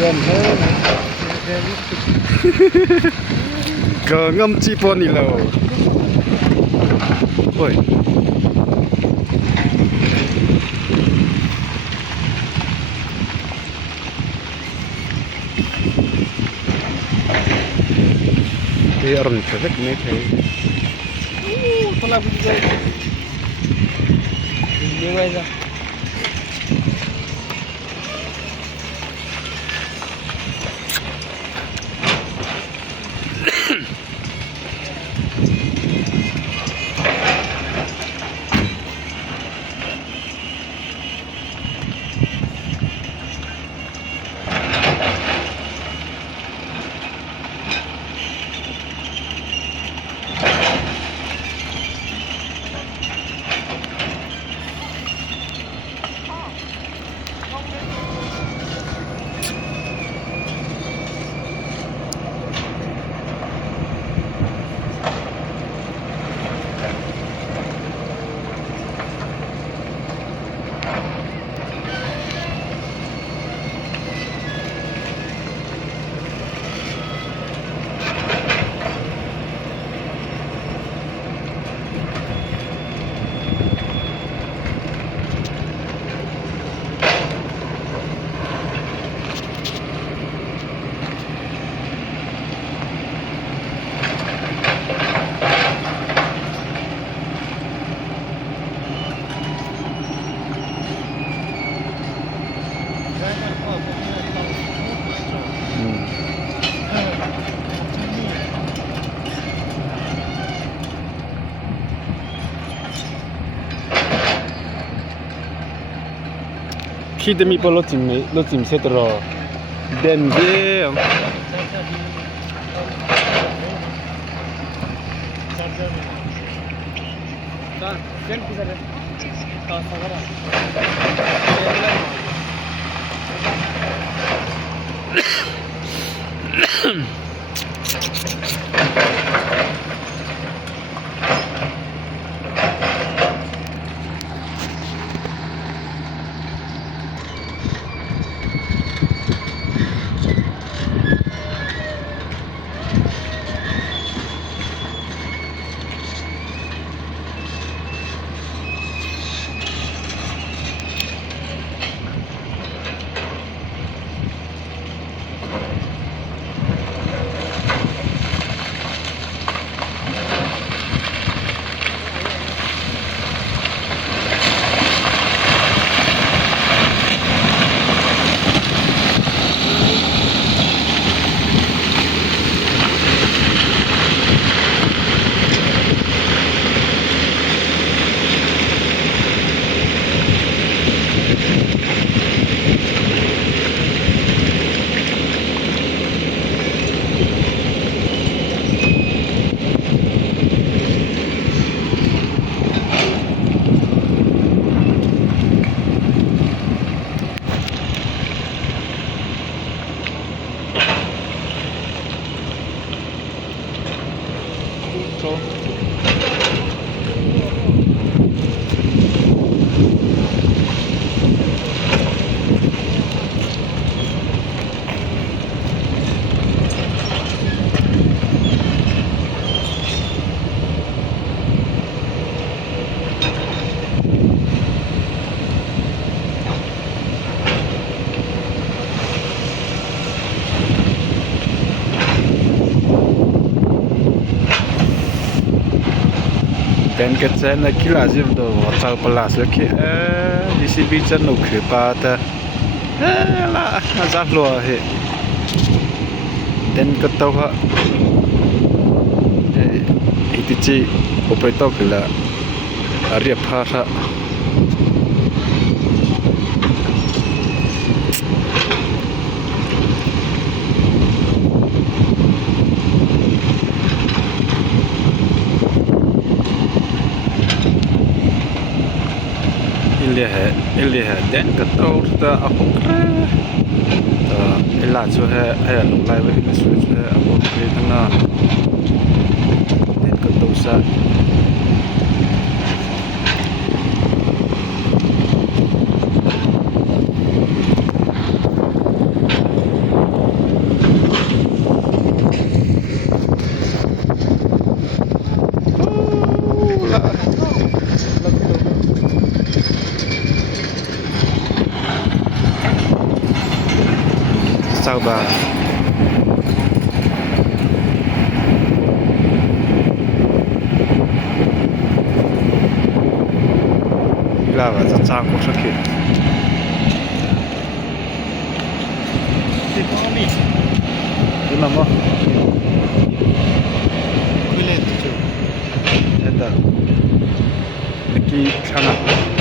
Gần hơn. Cờ ngâm chi pon đi lầu. Ôi. Đây ở bên phía này thấy. Không làm gì vậy? Như vậy ra. Khi để mi bao lô tìm sẽ rồi đèn ghê không? Dan cái chân này kia là gì đó, cháu bala sẽ kia, đi xem bị chân nó khử ba ta, là giáp lúa hệ, dan cái tàu ha, itu chi, operator kia là, ariap ha ha. Ili ha den ka tawr ta a hok ra ta ila chu he lo lai ve ka chu he a hok ve na den ka taw sa sao bà là và rất trang của xuất hiện Thì có đi. nhưng mà mà Quy lên thì chịu. это такие каналы